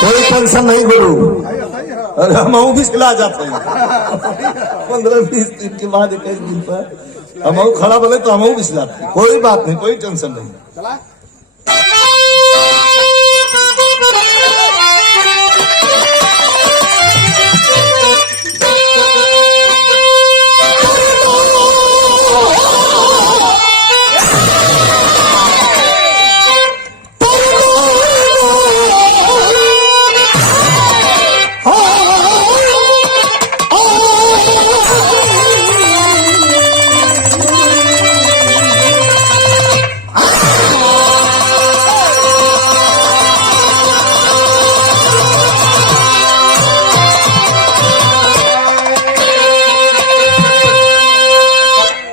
कोई टेंशन नहीं गुरु। अरे हम भी खिला जाते हैं 15-20 दिन के बाद 21 दिन पर हम खड़ा बोले तो हम भी खिलाते हैं। कोई बात नहीं, कोई टेंशन नहीं।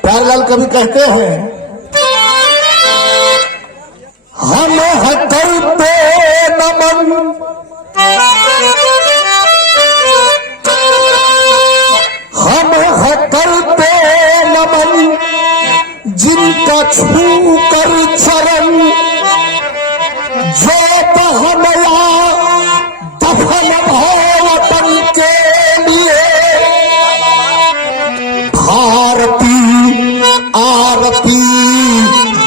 प्यारेलाल कवि कहते हैं, हम करते नमन हम करते नमन जिनका छू कर चरण, जो बहनया दफन वतन के लिए, भारती आरती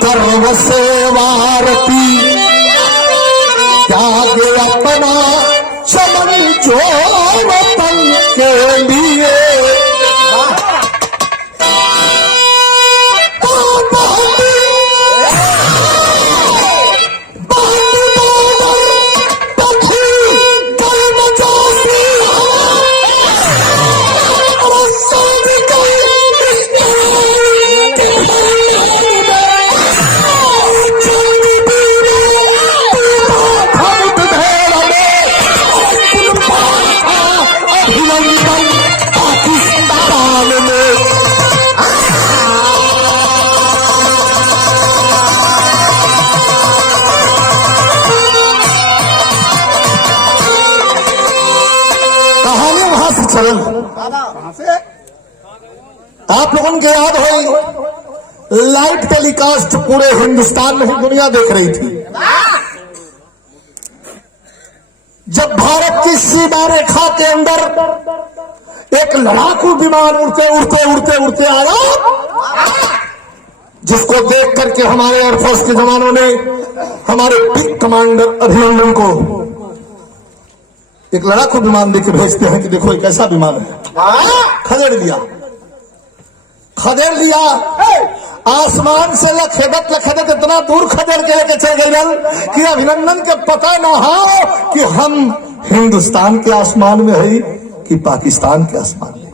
गर्व से वारती, त्याग अपना चमन जो वतन के लिए। आप लोगों को याद हो, लाइव टेलीकास्ट पूरे हिंदुस्तान में ही दुनिया देख रही थी। जब भारत की सीमा रेखा के अंदर एक लड़ाकू विमान उड़ते उड़ते उड़ते उड़ते आया, जिसको देख करके हमारे एयरफोर्स के जवानों ने हमारे बिग कमांडर अभिनंदन को एक लड़ाकू विमान देके भेजते हैं कि देखो एक ऐसा विमान है। खदेड़ लिया आसमान से लखेदत इतना दूर खदेड़ के लेके चल गए कि अभिनंदन के पता न हो कि हम हिंदुस्तान के आसमान में है कि पाकिस्तान के आसमान में।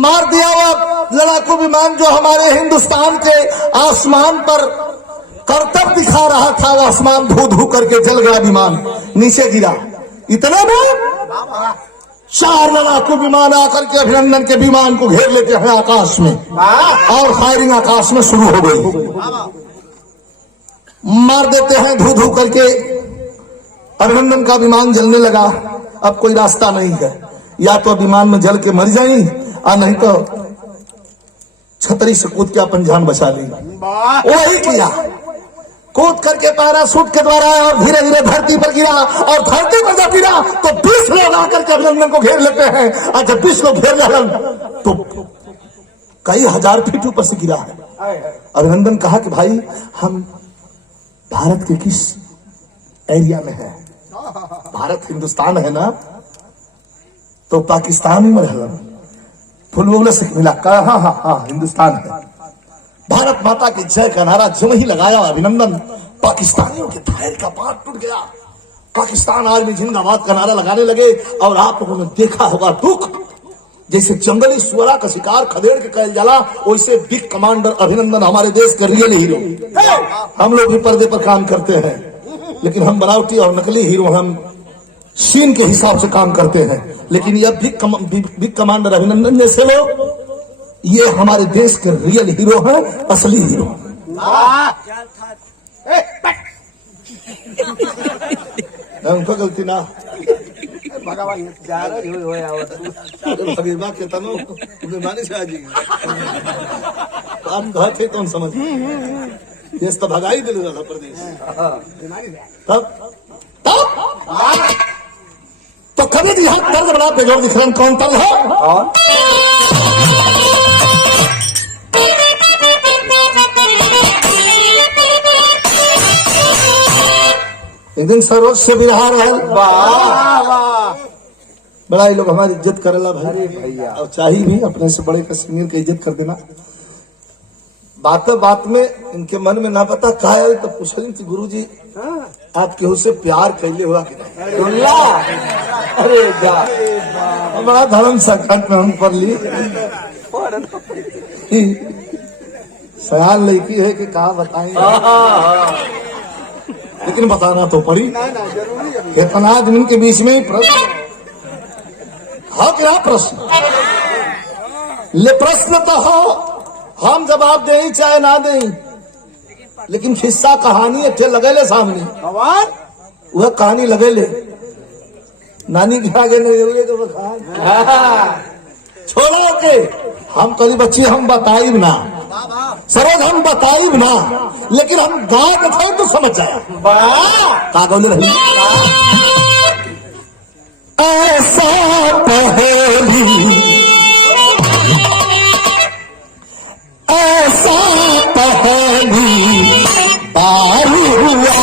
मार दिया वो लड़ाकू विमान जो हमारे हिंदुस्तान के आसमान पर करतब दिखा रहा था। वो आसमान धू धू करके जल गया, विमान नीचे गिरा। इतने में 4 लड़ाकू विमान आकर के अभिनंदन के विमान को घेर लेते हैं आकाश में, और फायरिंग आकाश में शुरू हो गई। मार देते हैं धू धू करके। अभिनंदन का विमान जलने लगा। अब कोई रास्ता नहीं है, या तो विमान में जल के मर जाए और नहीं तो छतरी से कूद के अपन जान बचा ली। वही किया, कूद करके पैराशूट के द्वारा और धीरे धीरे धरती पर गिरा। और धरती पर जब गिरा तो 20 लोग आकर के अभिनंदन को घेर लेते हैं। और जब 20 लोग घेर लेते तो कई हजार फीट ऊपर से गिरा है। अभिनंदन कहा कि भाई हम भारत के किस एरिया में है? भारत हिंदुस्तान है ना, तो पाकिस्तान में रह फुल से मिला। कहा हाँ हाँ हाँ हिंदुस्तान है। भारत माता की जय का नारा जो ही लगाया अभिनंदन, पाकिस्तानियों के धैर्य का बांध टूट गया। पाकिस्तान आर्मी जिंदाबाद का नारा लगाने लगे। और आप लोगों ने देखा होगा दुख, जैसे जंगली सुअरा का शिकार खदेड़ के कैल जाला, वैसे बिग कमांडर अभिनंदन हमारे देश के रियल हीरो। हम लोग भी पर्दे पर काम करते हैं, लेकिन हम बनावटी और नकली हीरो, हम सीन के हिसाब से काम करते हैं। लेकिन यह बिग कमांडर अभिनंदन जैसे लोग, ये हमारे देश के रियल हीरो हैं, असली हीरो। उनका गलती ना भगवा के तनो बेमानी से आज आप कहते तो समझ देश तो भगाई दिल प्रदेश। तब तो कभी भी यहाँ तर्ज बड़ा बेजोड़ दिख रहा कौन तल है? एक दिन सरोज से बिहार है, बड़ा ही लोग हमारी इज्जत करेला भाई भैया, और चाहिए भी अपने से बड़े का सीनियर की इज्जत कर देना। बात में इनके मन में ना पता कहा है तो पूछली थी गुरुजी आप केहू से प्यार कैले हुआ कि नहीं? अरे बड़ा धर्म संकट में हम पर ली सयाल लड़की है कि कहा बताएंगे, लेकिन बताना तो पड़ी। इतना आदमी के बीच में ही प्रश्न हाँ क्या प्रश्न ले प्रश्न तो हो, हम जवाब दें चाहे ना दें, लेकिन खिस्सा कहानी अच्छे लगेले सामने वह कहानी लगेले नानी के आगे नहीं छोड़ो के हम कभी बच्ची हम बताइब ना सरोज हम बताइब ना, लेकिन हम गाय बताए तो समझ जाए का बोले रही ऐसा पहेली ऐसा पहेली पार हुआ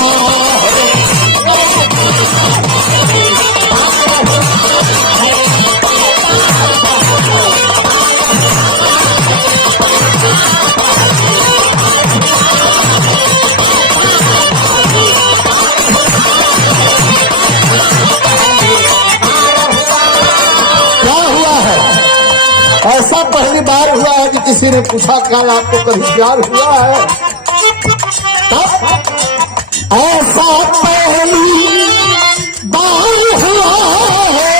ऐसा पहली बार हुआ है कि किसी ने पूछा क्या आपको कभी प्यार हुआ है? तब ऐसा पहली बार हुआ है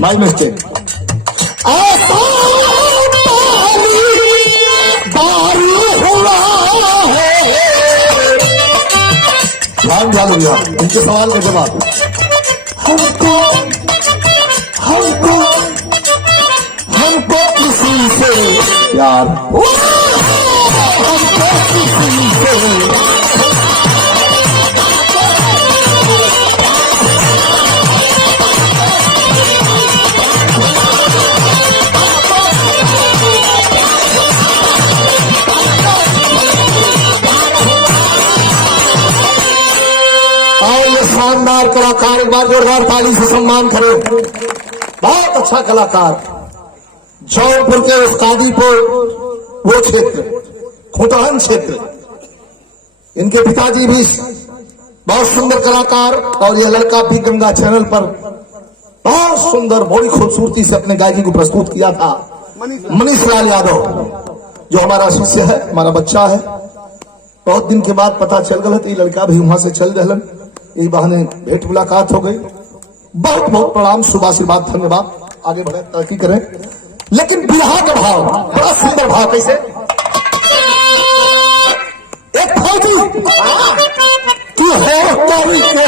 माय मिस्टेक। ऐसा पहली बार हुआ ध्यान ध्यान भैया इनके सवाल का जवाब। हमको हमको हमको किसी से प्यार हमको किसी से शानदार कलाकार एक बार जोरदार ताली से सम्मान करें। बहुत अच्छा कलाकार जौनपुर के कादीपुर वो क्षेत्र खुटहन क्षेत्र, इनके पिताजी भी बहुत सुंदर कलाकार और यह लड़का भी गंगा चैनल पर बहुत सुंदर बड़ी खूबसूरती से अपने गायकी को प्रस्तुत किया था। मनीष लाल यादव जो हमारा शिष्य है, हमारा बच्चा है, बहुत दिन के बाद पता चल गया तो लड़का भी वहां से चल गलन, यही बहाने भेंट मुलाकात हो गई। बहुत बहुत प्रणाम, शुभ आशीर्वाद, धन्यवाद, आगे बढ़े तरक्की करें। लेकिन बिरहा का भाव बड़ा सुंदर भाव कैसे एक फौजी तू हो करी के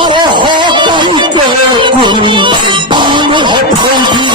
अरे हो करी के कोई बाण है फौजी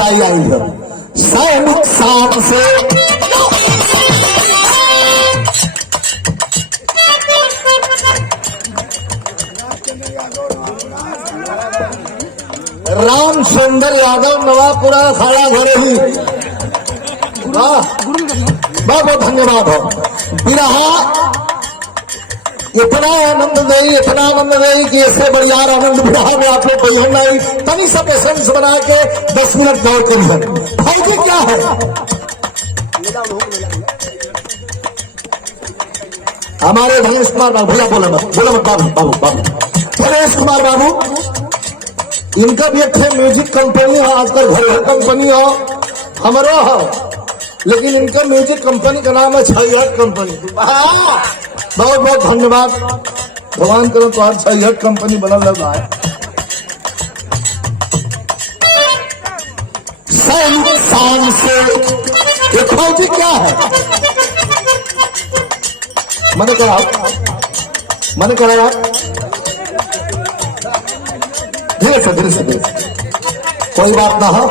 आई है सैनिक साथ से रामचंद्र यादव नवापुरा अखाड़ा घरे ही वाह बहुत बहुत धन्यवाद हो। बिरहा इतना आनंद दे कि इससे बढ़िया आनंद बिरहा में आप लोग कोई नहीं। तनी सब एसेंस बना के 10 मिनट दौड़ कर फौजी क्या है। हमारे धनेश कुमार बाबू, भैया बोला मत बाबू धनेश कुमार बाबू, इनका भी एक म्यूजिक कंपनी है, आजकल घर कंपनी हो हमारो हो, लेकिन इनका म्यूजिक कंपनी का नाम है छाईहट कंपनी। बहुत बहुत धन्यवाद। भगवान करो तो आज छाईहट कंपनी बनल लगा है। शान से ये फौजी क्या है। मन करा धीरे से कोई बात ना हो।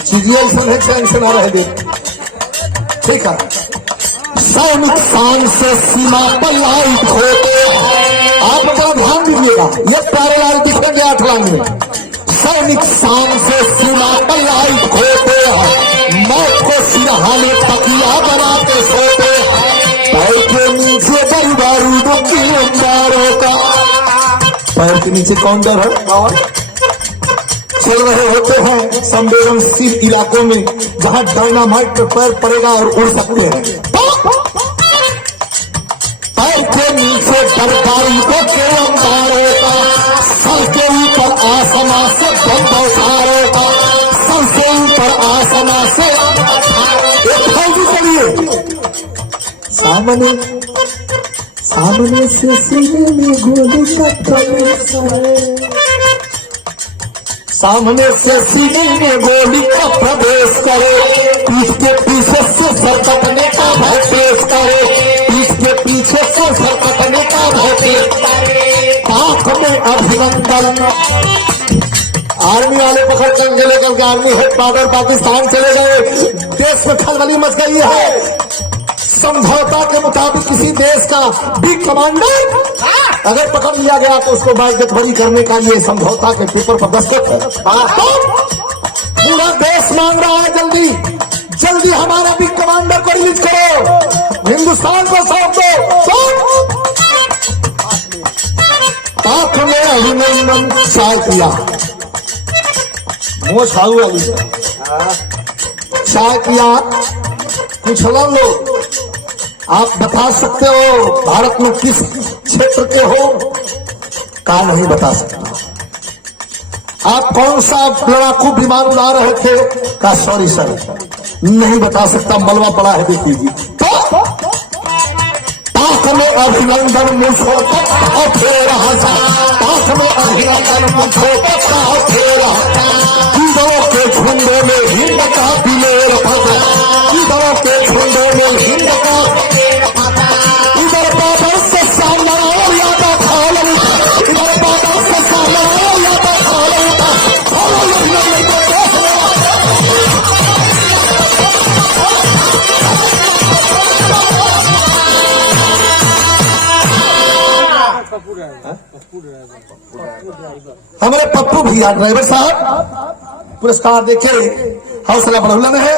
चीजें चैन से ना रहे दे, ठीक है। सैनिक शान से सीमा पर लाइट होते, आप अपना ध्यान दीजिएगा, ये प्यारे लाल दिखेंगे 8 लाइन में। सैनिक शान से सीमा पर लाइट होते हैं, मौत को सिरहाने तकिया बनाते सोते, पैर के नीचे बड़ी बारूदों की लंबारों का, पैर के नीचे कौन डर है। चल रहे होते हैं संवेदनशील इलाकों में जहां डायनामाइट पर पैर पड़ेगा और उड़ सकते हैं। पैर के नीचे बर्फबारी को केवल का, सर के ऊपर आसमां से बंदोसारों का, सर से ऊपर आसमां से एक फौजी चलिए। सामने से सीने में गोली का, सामने से सीने में गोली का प्रवेश करे, पीठ के पीछे से सर कटने का भय पेश करे, पीठ के पीछे से सर कटने का भय पेश करे। पाक में अभिनंदन। आर्मी वाले पकड़ कर लेकर के आर्मी हेडक्वार्टर पाकिस्तान चले गए। देश में खलबली मच गई है। समझौता के मुताबिक किसी देश का बिग कमांडर अगर पकड़ लिया गया तो उसको बाइज्जतबरी करने का ये समझौता के पेपर पर दस्तखत है। पूरा देश मांग रहा है जल्दी हमारा बिग कमांडर को रिलीज करो, हिंदुस्तान को सौंप दो। पाक में अभिनंदन चाय किया, वो छाऊ वाली चाय किया। कुछ लोग आप बता सकते हो भारत में किस क्षेत्र के हो? का नहीं बता सकता। आप कौन सा लड़ाकू विमान उड़ा रहे थे? का सॉरी सर नहीं बता सकता, मलबा पड़ा है, देख लीजिए। तो पाक में अभिनंदन मुझको और फिर पाक में अभिनंदन मुझको के झुंडों में हिंद का बिलेर फंसा, कीड़ों के झुंडों में हिंद का इधर बादल से सामना यादा खाल उठा, इधर बादल से सामना यादा खाल उठा, हमारे पप्पू भैया ड्राइवर साहब पुरस्कार देखे, हौसला बढ़ाने है।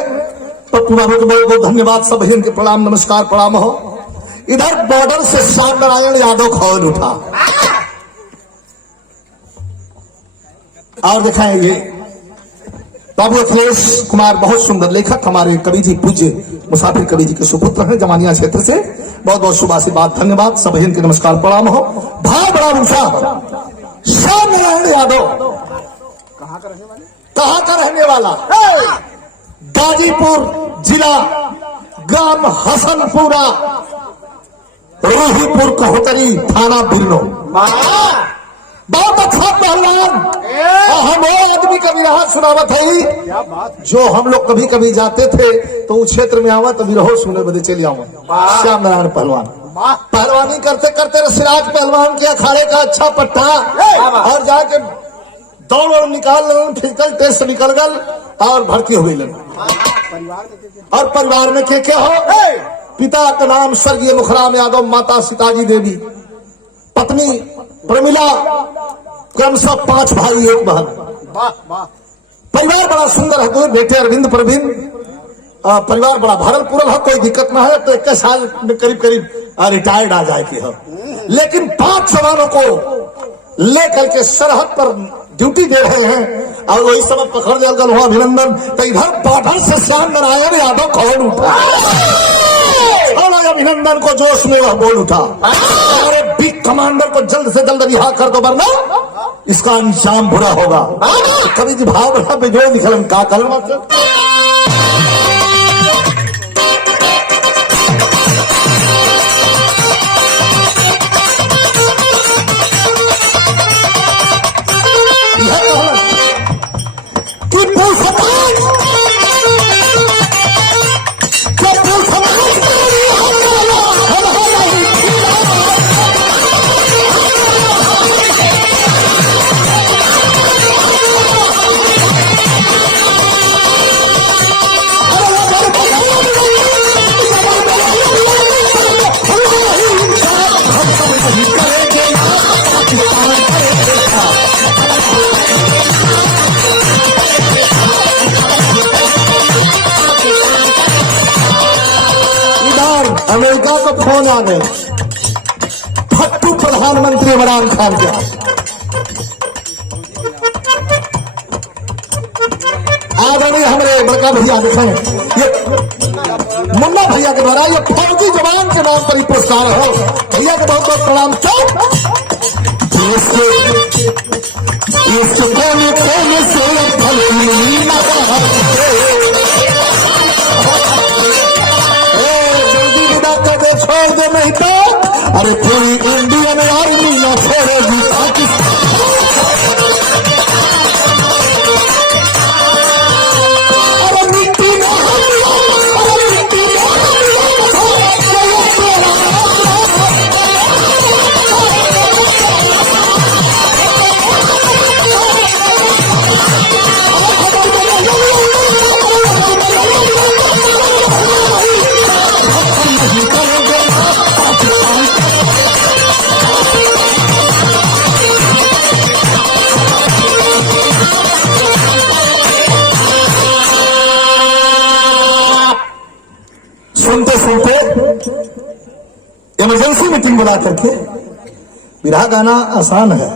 पप्पू बाबू को बहुत बहुत धन्यवाद। सब हिंद के प्रणाम नमस्कार प्रणाम हो। इधर बॉर्डर से श्याम नारायण यादव खौल उठा और दिखाएंगे बाबू अखिलेश कुमार, बहुत सुंदर लेखक, हमारे कवि जी पूज्य मुसाफिर कवि जी के सुपुत्र हैं, जमानिया क्षेत्र से। बहुत बहुत शुभ आशीर्वाद, धन्यवाद। सब हिंद के नमस्कार प्रणाम हो। भाई बड़ा ऊंचा श्याम नारायण यादव कहाँ का रहने वाला? गाजीपुर जिला, ग्राम हसनपुरा, रूहीपुर कहोतरी, थाना बिरनो। बहुत अच्छा पहलवान। हम वो आदमी का विरहा सुनावत है जो हम लोग कभी कभी जाते थे तो उस क्षेत्र में आवा तो विरहो सुने बदे चले आवा। श्याम नारायण पहलवान पहलवानी करते करते सिराज पहलवान के अखाड़े का अच्छा पट्टा और जाके दौड़ निकाल, फिजिकल टेस्ट निकल गल और भर्ती हो गई। और परिवार में क्या हो? पिता का नाम स्वर्गीय मुखराम यादव, माता सीताजी देवी, पत्नी प्रमिला, क्रमशः 5 भाई 1 बहन। परिवार बड़ा सुंदर है। 2 बेटे अरविंद प्रवीण, परिवार बड़ा भरल पूरल है, कोई दिक्कत ना है, तो 21 साल में करीब करीब रिटायर्ड आ जाए की है। लेकिन 5 जवानों को लेकर के सरहद पर ड्यूटी दे रहे हैं और वही समय पकड़ दिया गया हुआ अभिनंदन। तो इधर बॉर्डर से श्याम नारायण यादव कौन उठा, अभिनंदन को जोश में वह बोल उठा, अरे बिग कमांडर को जल्द से जल्द रिहा कर दो वरना इसका अंजाम बुरा होगा। कवि जी भाव बड़ा बेजोड़ निकल का कर अमेरिका को फोन आ गए, फट्टू प्रधानमंत्री इमरान खान के। आदरणीय हमारे बड़का भैया देखें, ये मुन्ना भैया के द्वारा ये फौजी जवान के नाम पर ही पुरस्कार हो। भैया को बहुत बहुत प्रणाम। छोड़ दे नहीं तो अरे पूरी इंडियन आर्मी न छोड़ेगी पाकिस्तान। अरे मिट्टी में सुनते सुनते इमरजेंसी मीटिंग बुला करके, बिरहा गाना आसान है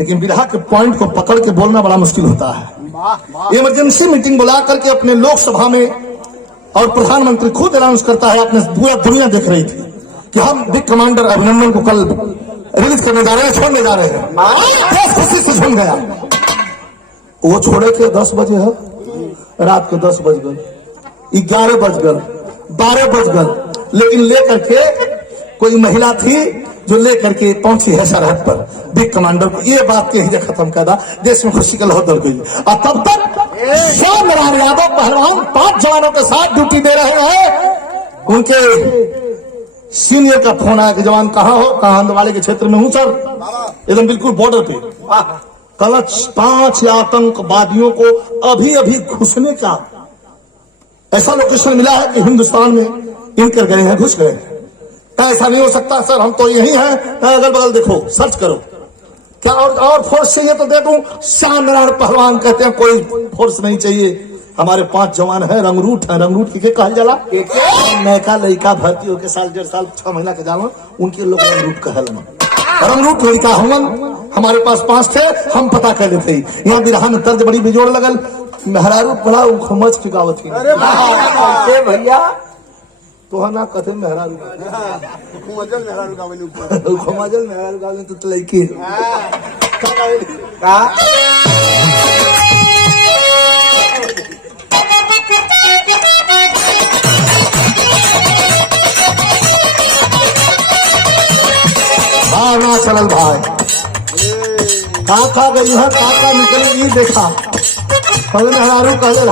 लेकिन बिरहा के पॉइंट को पकड़ के बोलना बड़ा मुश्किल होता है। इमरजेंसी मीटिंग बुला करके अपने लोकसभा में और प्रधानमंत्री खुद अनाउंस करता है, अपने पूरा दुनिया देख रही थी कि हम बिग कमांडर अभिनंदन को कल रिलीज करने जा रहे हैं, छोड़ने जा रहे हैं। बहुत खुशी से झूम गया। वो छोड़े के 10 बजे है, रात के 10 बज गए, 11 बज गए, 12 बज गए, लेकिन लेकर के कोई महिला थी जो लेकर के पहुंची है सरहद पर बिग कमांडर को। ये बात कही जा खत्म कर दा, देश में खुशी का लहर दल गई। और तब तक श्याम नारायण यादव पहलवान 5 जवानों के साथ ड्यूटी दे रहे हैं। उनके सीनियर का फोन आया कि जवान कहाँ हो, कहाँ हंदवाड़े के क्षेत्र में हूं सर, एकदम बिल्कुल बॉर्डर पे। कल 5 आतंकवादियों को अभी अभी घुसने का ऐसा लोकेशन मिला है कि हिंदुस्तान में इनकर गए हैं, घुस गए हैं। ऐसा नहीं हो सकता सर, हम तो यही हैं, अगल बगल देखो, सर्च करो, क्या और फोर्स चाहिए तो दे दूं। श्याम नारायण पहलवान कहते हैं कोई फोर्स नहीं चाहिए, हमारे 5 जवान है, रंगरूट है। रंगरूट की कहल जाला, नयका लड़का भर्ती होकर साल 1.5 साल 6 महीना के जाला, उनके लोग रंगरूट कहल। रंगरूट लड़का हमन हमारे पास 5 थे, हम पता कर लेते। यहाँ बिरहा में तर्ज बड़ी बेजोड़ लगल, मेहरारू बड़ा उखमच की गावत थी भैया तो ना कथे मेहरारू उखमजल मेहरारू गावे तो लड़की का भावना चलल भाई काका गई है, काका निकली ये देखा मेहरारू कहले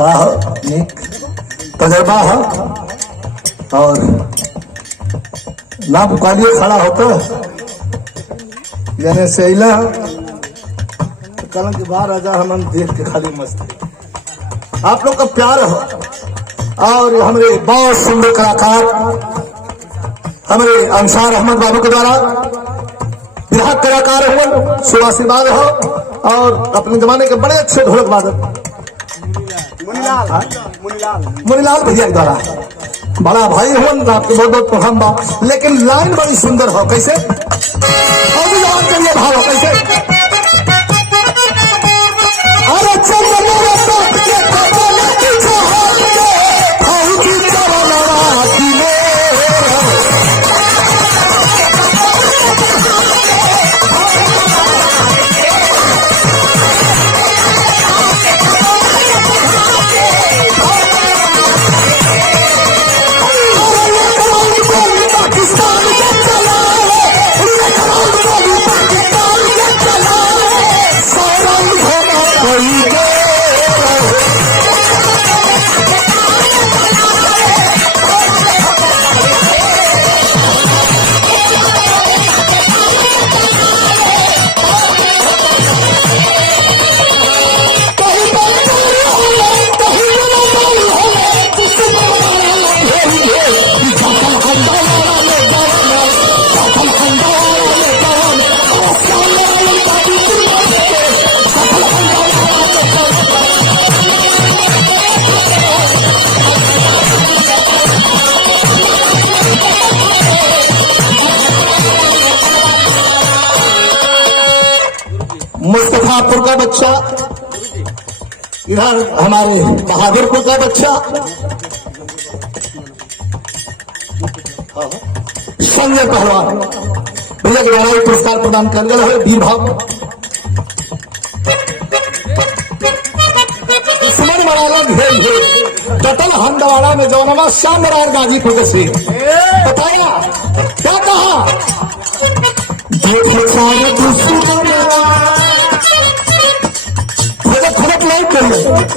का हो निक तजर्बा हो और ना पुकारिए खड़ा होता यानी सैला कलम के बाहर आजा हम देख के खाली मस्त आप लोग का प्यार हो और हमारे बहुत सुंदर कलाकार हमारे अंसार अहमद बाबू के द्वारा विधायक कलाकार हुए सुभाषीर्वाद हो और अपने जमाने के बड़े अच्छे ढोलक वादक मुनीलाल भैया के द्वारा बड़ा भाई हो आपके बहुत बहुत प्रणाम बा लेकिन लाइन बड़ी सुंदर हो कैसे और भी जवाब करिए भाव कैसे अरे चल मुस्तफापुर का बच्चा इधर हमारे बहादुरपुर का बच्चा संजय पहलवान भैया के द्वारा पुरस्कार प्रदान कर गया है वीर भाव सुमन मराला डटल हंडवाड़ा में जौनमा श्याम नारायण गाजीपुर से बताया क्या कहा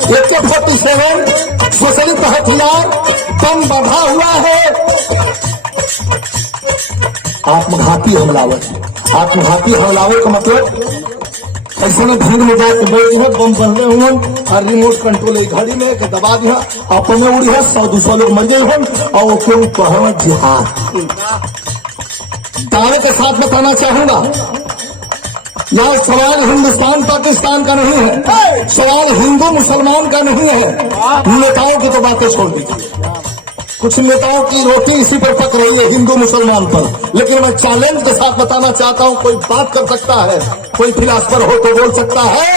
AK-47 स्वचालित हथियार बम बढ़ा हुआ है आत्मघाती हमलावर का मतलब ऐसे में भीड़ में जाकर बोल दिया बम बढ़ रहे हुए और रिमोट कंट्रोल एक घड़ी में दबा दिया अपने उड़ी है 100-200 लोग मर गए हैं और वो क्यों कहो जिहाद दावे के साथ बताना चाहूंगा यह सवाल हिंदुस्तान पाकिस्तान का नहीं है सवाल हिंदू मुसलमान का नहीं है नेताओं की तो बातें छोड़ दीजिए कुछ नेताओं की रोटी इसी पर पक रही है हिंदू मुसलमान पर लेकिन मैं चैलेंज के साथ बताना चाहता हूं कोई बात कर सकता है कोई फिलासफर हो तो बोल सकता है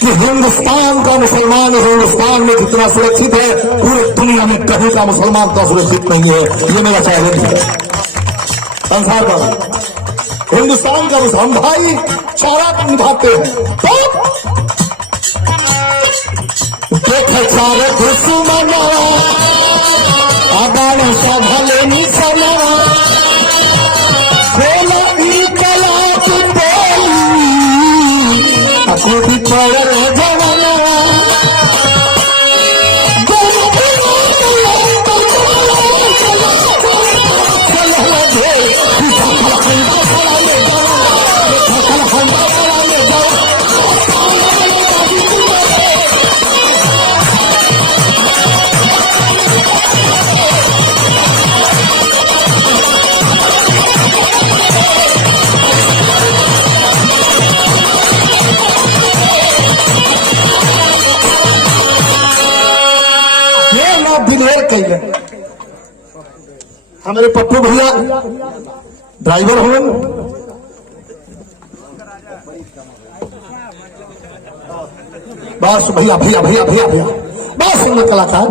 कि हिंदुस्तान का मुसलमान हिंदुस्तान में जितना सुरक्षित है पूरी दुनिया में कहीं का मुसलमान का सुरक्षित नहीं है ये मेरा चैलेंज है संसार बाबू हिंदुस्तान का हम भाई चारा निभाते हैं देख चारे दुश्मन अबान सभले निसना बोला कला की बोली अकोटी पड़ल जवाना हमारे पप्पू भैया ड्राइवर हो बस भैया भैया भैया भैया भैया बहुत सुंदर कलाकार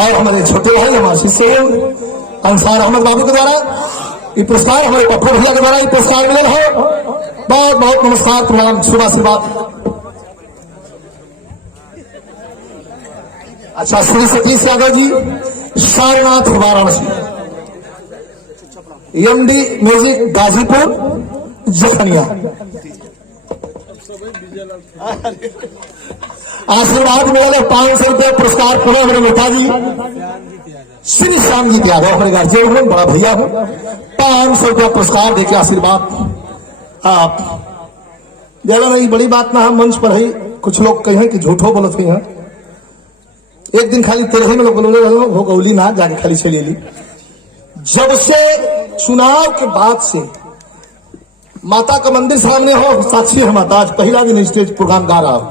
और हमारे छोटे भाई हमारे शिष्य अंसार अहमद बाबू के द्वारा ये पुरस्कार हमारे पप्पू भैया के द्वारा ये पुरस्कार मिले है बहुत बहुत नमस्कार प्रणाम शुभ आशीर्वाद। अच्छा श्री सतीश यादव जी सारनाथ वाराणसी MD म्यूजिक गाजीपुर जखनिया आशीर्वाद मिले 500 रुपये पुरस्कार पूरे मेरे नेताजी श्री श्याम जी यादव अपने गार्जियन हूँ, बड़ा भैया हूँ। 500 रुपया पुरस्कार देके आशीर्वाद आप ज्यादा नहीं, बड़ी बात ना हम मंच पर है। कुछ लोग कहें कि झूठो बोलत हैं। एक दिन खाली तेरह में लोग बोले हो गौली ना जाके खाली छेड़ी ली। जब से चुनाव के बाद से माता का मंदिर सामने हो, साक्षी है माता, आज पहला दिन स्टेज प्रोग्राम गा रहा हूं।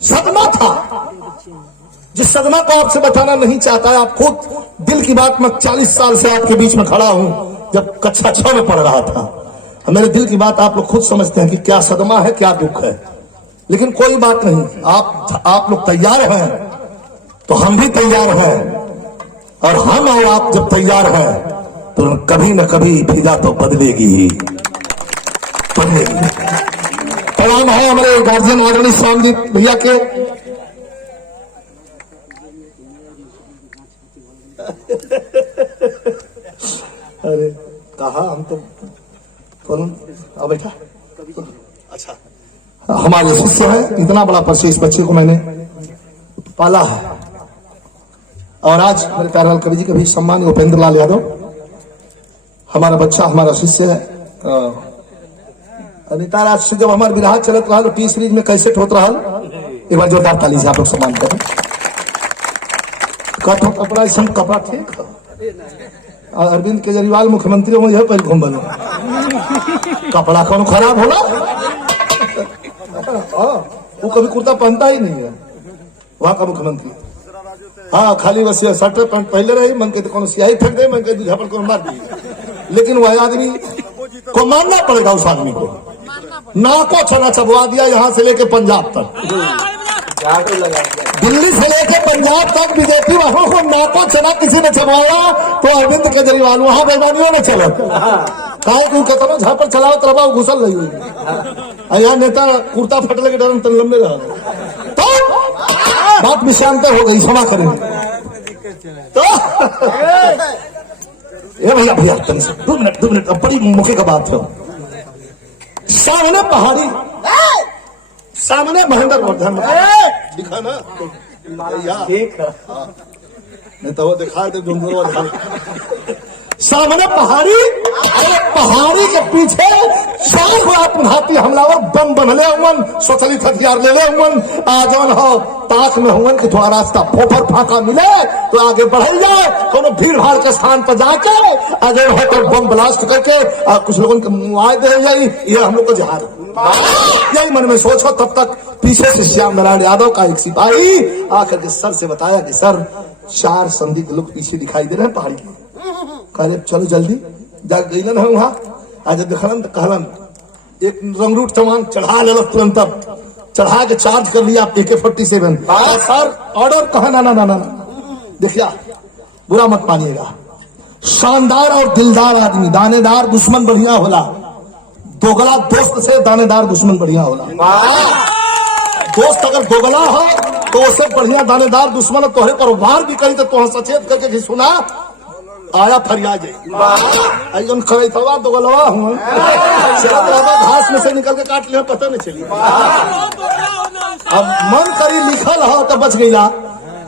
सदमा था, जिस सदमा को आपसे बताना नहीं चाहता है। आप खुद दिल की बात, मैं 40 साल से आपके बीच में खड़ा हूं। जब कक्षा 6 में पढ़ रहा था, मेरे दिल की बात आप लोग खुद समझते हैं कि क्या सदमा है, क्या दुख है। लेकिन कोई बात नहीं, आप लोग तैयार हैं तो हम भी तैयार हैं, और हम और आप जब तैयार हैं तो कभी न कभी फिजा तो बदलेगी ही बदलेगी। प्रणाम है हमारे गार्जियन आदरणीय स्वामी भैया के। अरे कहा हम तो कौन बैठा। अच्छा, हमारे शिष्य है, इतना बड़ा परिचय इस बच्चे को मैंने पाला है। और आज मेरे प्यारे कवि जी का भी सम्मान उपेंद्र लाल यादव, हमारा बच्चा, हमारा शिष्य है। अनिता राज से जब हमारे विराह चलत रहा तो टी सीरीज में कैसे होत रहा, एक बार जोरदार ताली से आप लोग सम्मान करें। कपड़ा ऐसा कपड़ा ठीक है। अरविंद केजरीवाल मुख्यमंत्री हो यह पहले घूम बनो, कपड़ा कौन खराब होला। वो कभी कुर्ता पहनता ही नहीं है वहां का मुख्यमंत्री। हाँ, खाली बस शर्ट पैंट पहले रही, मन के तो स्याही फेंक दे, मन के दूधा पर मार दी। लेकिन वह आदमी को मानना पड़ेगा, उस आदमी को नाको छना छबवा दिया यहाँ से लेके पंजाब तक, दिल्ली से लेके पंजाब तक बीजेपी वहां को नाको छना किसी ने छबवाया तो अरविंद केजरीवाल वहां बेईमानियों ने चला कहा कि कहता जहां पर चलाओ तरबा घुसल रही हुई। यहाँ नेता कुर्ता फटले के डर तन लंबे रहा तो बात विषांत हो गई, क्षमा करें। तो ये भैया भैया 2 मिनट अब बड़ी मौके का बात है। सामने पहाड़ी, सामने महेंद्र वर्धन दिखा ना, ठीक है नहीं तो वो दिखा दे सामने पहाड़ी, और पहाड़ी के पीछे 4 आत्मघाती हमलावर बम बनले हुन, स्वचालित हथियार ले ले हुन। आजन हो ताक में हुन कि थोड़ा रास्ता फोफर फाका मिले तो आगे बढ़ल जाए, कोनो भीड़ भाड़ के स्थान पर जाके आगे होकर बम ब्लास्ट करके कुछ लोगों के मुआय दे जाई। ये हम लोग को जहाज यही मन में सोचो। तब तक पीछे से श्याम नारायण यादव का एक सिपाही आकर के सर से बताया कि सर 4 संदिग्ध लोग पीछे दिखाई दे रहे हैं पहाड़ी के। कहे चलो जल्दी जा गईलन है वहां। आज देखलन तो कहलन एक रंगरूट सामान चढ़ा ले तुरंत, चढ़ा के चार्ज कर लिया AK-47। सर ऑर्डर कहा ना ना ना ना, देखिया बुरा मत मानिएगा, शानदार और दिलदार आदमी, दानेदार दुश्मन बढ़िया होला, दोगला दोस्त से दानेदार दुश्मन बढ़िया होला। दोस्त अगर दोगला हो तो उससे बढ़िया दानेदार दुश्मन तोहरे पर वार भी करी तो तुह सचेत करके सुना आया फरियाद खबा दोगलवा हुआ घास में से निकल के काट लिया, पता नहीं चली। अब मन करी लिखल हो तो बच गईला,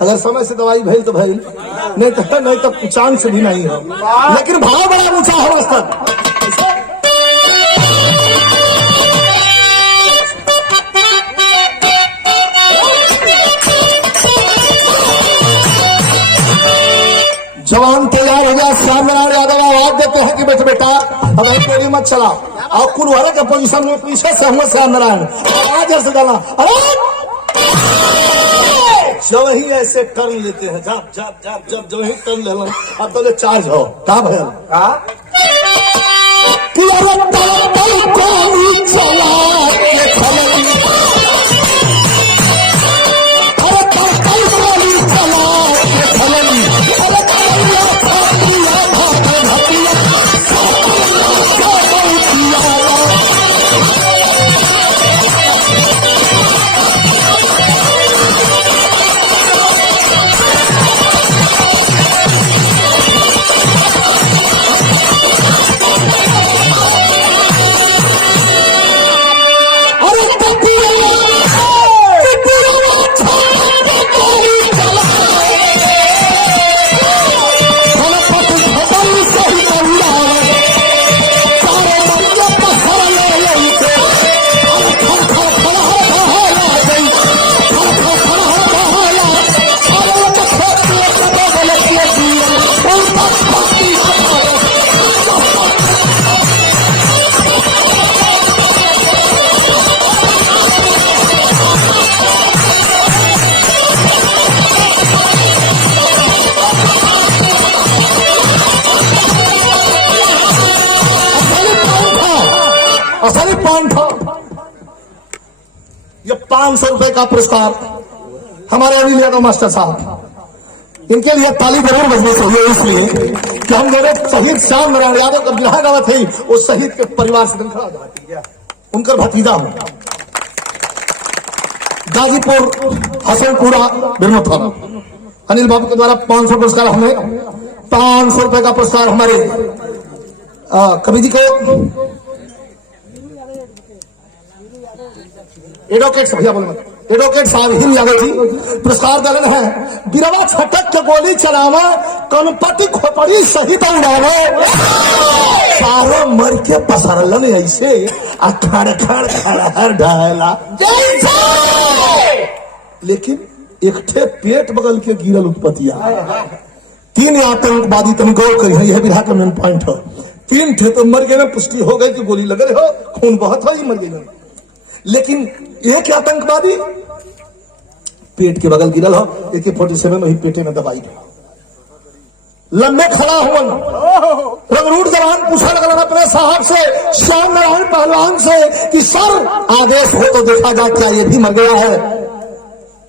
अगर समय से दवाई भेल तो भेल, नहीं तो चांस भी नहीं हो। लेकिन भाव बड़ा ऊंचा हो स्तर। जवान तैयार हो गया, श्याम नारायण यादव आवाज देते हैं कि बेटा अब गोली मत चला, और कुलवारे के पोजीशन में पीछे से हुए श्याम नारायण आवाज से डाला। अरे जब ही ऐसे टर्न लेते हैं, जब ही टर्न ले लो अब तो चार्ज हो का भैया पॉइंट था। ये 500 रुपए का पुरस्कार हमारे अनिल यादव मास्टर साहब, इनके लिए ताली जरूर बजनी चाहिए, इसलिए कि हम मेरे शहीद श्याम नारायण यादव का बिरहा गावत है, वो शहीद के परिवार से खड़ा हो, उनका भतीजा हूं। गाजीपुर हसनपुरा बिरमो थाना अनिल बाबू के द्वारा 500 पुरस्कार, हमें 500 रुपए का पुरस्कार हमारे कवि जी को एडवोकेट भैया बोले एडवोकेट साहब हिम यादव जी पुरस्कार दलन है। बिरवा छटक के गोली चलावा कनपति खोपड़ी सहित उड़ावा, सारो मर के पसरलन ऐसे आ खड़ खड़ खड़ डाला, लेकिन एक ठे पेट बगल के गिरल उत्पत्तिया। 3 आतंकवादी तुम गौर करी, यह बिरहा का मेन पॉइंट है। 3 ठे तो मर गए ना, पुष्टि हो गई कि गोली लगे हो, खून बहुत हो, मर गए। लेकिन एक आतंकवादी पेट के बगल गिरल हो, AK-47 वही पेटे में दबाई गया। लंबे खड़ा हुआ रंगरूट जवान पूछा लगल अपने साहब से, श्याम नारायण पहलवान से कि सर आदेश हो तो देखा जा, क्या ये भी मर गया है?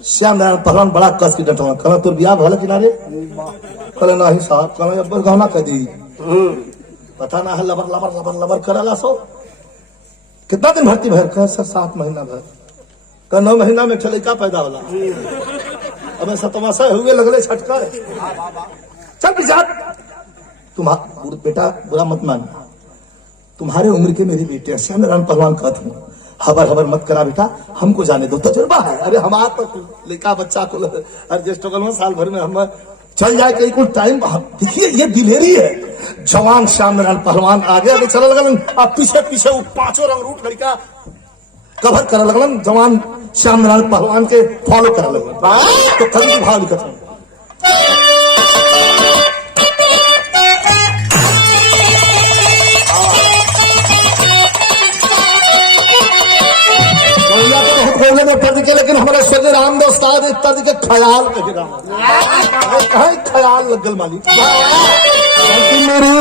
श्याम नारायण पहलवान बड़ा कस की डटवा, कहना तो ब्याह भले किनारे, कहले नहीं साहब, कहना अब गहना कह दी, पता ना है, लबर लबर लबर लबर करला सो। कितना दिन भर्ती भर कर? सर 7 महीना भर। का 9 महीना में लड़का पैदा होला, अब 7वां हुए लगले छटका। चल बिजात, तुम्हारा बेटा बुरा मत मानना, तुम्हारे उम्र के मेरी बेटे श्याम नारायण पहलवान कहते हैं, हबर हबर मत करा बेटा, हमको जाने दो, तजुर्बा है। अरे हमारा तो लड़का बच्चा को एडजस्ट हो, साल भर में हम चल जाए कहीं कुछ टाइम। देखिए ये दिलेरी है। जवान श्याम नारायण पहलवान आगे आगे चल लगन, अब पीछे पीछे वो 5 रंगरूट लड़का कवर कर लगन, जवान श्याम नारायण पहलवान के फॉलो कर लगन। तो कभी भाव लिखत है, लेकिन हमारे स्वर्गीय रामदेव साहब एक तरह के ख्याल ख्याल लगल मालिक मेरी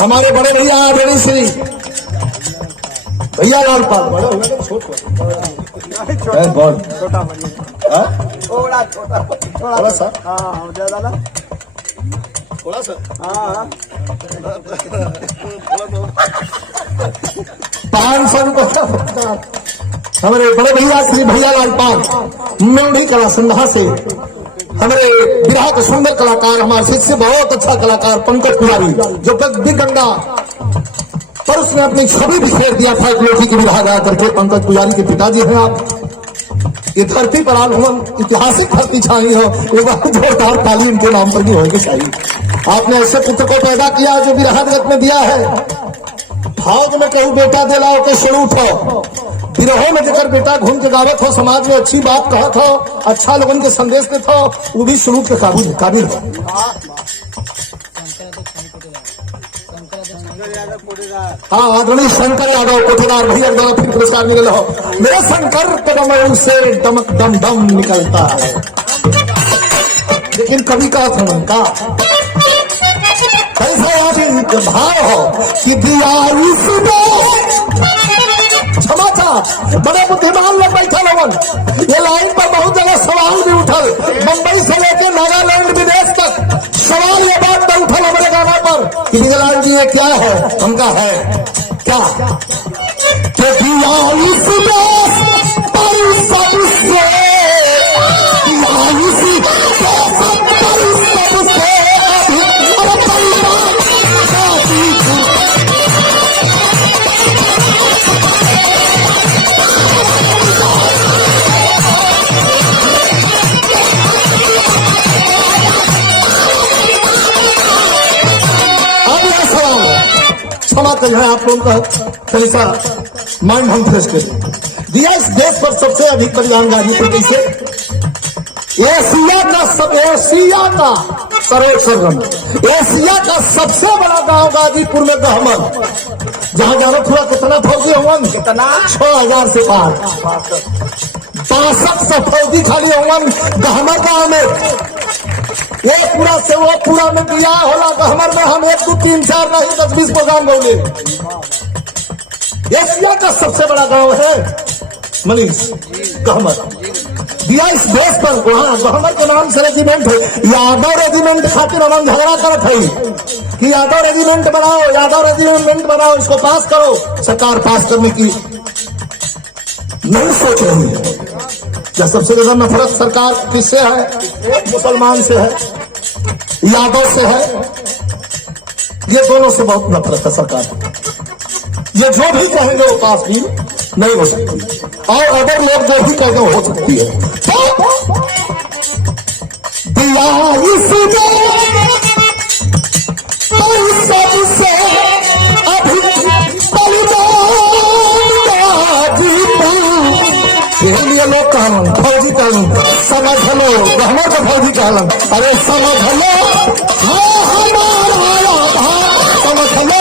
हमारे बड़े भैया बड़ी श्री भैया लाल पाल, बड़ा हुआ छोटा थोड़ा सा, थोड़ा सा 500 रुपया हमारे बड़े भैया श्री भैया लाल पाल मेढ़ी कला संधा से, हमारे बिरहा के सुंदर कलाकार, हमारे शिष्य बहुत अच्छा कलाकार पंकज पुजारी, जो गंगा पर उसने अपनी छवि बिखेर दिया था एक लोटी की बिरहा गा करके। पंकज पुजारी के पिताजी हैं आप। ये धरती पर आगमन ऐतिहासिक धरती छाई हो, एक बार जोरदार ताली इनके नाम पर भी होनी चाहिए। आपने ऐसे पुत्र को पैदा किया जो बिरहा जगत में दिया है। फौज में कहूँ बेटा दिलाओ के शुरू हो, गिरोह में जगह बेटा घूम के गावत हो, समाज में अच्छी बात कहत हो, अच्छा लोगों के संदेश देते हो, वो भी शुरू के काबिल हो। हाँ आदरणीय शंकर यादव कोठेदार भैया द्वारा फिर पुरस्कार मिले हो। मेरे शंकर कदम से दमक दम दम निकलता है। लेकिन कभी का था का कैसा भाव हो कि दिया समाचार, बड़े बुद्धिमान लोग बैठे लोगन, ये लाइन पर बहुत जगह सवाल भी उठल, मुंबई से लेकर नागालैंड विदेश तक सवाल ये बात पर उठल हमारे गाना पर कि निगलाल जी ये क्या है, हमका है क्या कर आप लोगों का कैसा माइंड हम फ्रेश करें। दिया इस देश पर सबसे अधिक कल्याण गाजीपुर कैसे एशिया का सर्वेक्षण एशिया का सबसे बड़ा गांव गाजीपुर में गहमर, जहां जानो थोड़ा कितना फौजी होंगे, कितना 6000 से पार 62 फौजी खाली होंगे गहमर गांव में। एक पूरा से वो पूरा में दिया होला गहमर में हम 1 2 3 4 नहीं 10 20 प्रोग्राम बोले। एशिया का सबसे बड़ा गांव है मनीष गहमर। दिया इस देश पर वहां गहमर के नाम से रेजिमेंट है, यादव रेजिमेंट खातिर हम झगड़ा करत है कि यादव रेजिमेंट बनाओ, यादव रेजिमेंट बनाओ, इसको पास करो। सरकार पास करने की नहीं सोच रही है। क्या सबसे ज्यादा नफरत सरकार किससे है? मुसलमान से है, यादव से है, ये दोनों से बहुत नफरत है सरकार। ये जो भी कहेंगे वो पास भी नहीं हो सकती, और अगर लोग जो भी कहेंगे हो सकती है। दिया सबसे लिए लोग कहलन फौजी कहलन, समझ लो गहमर का फौजी कहलन, अरे समझ लो समझ लो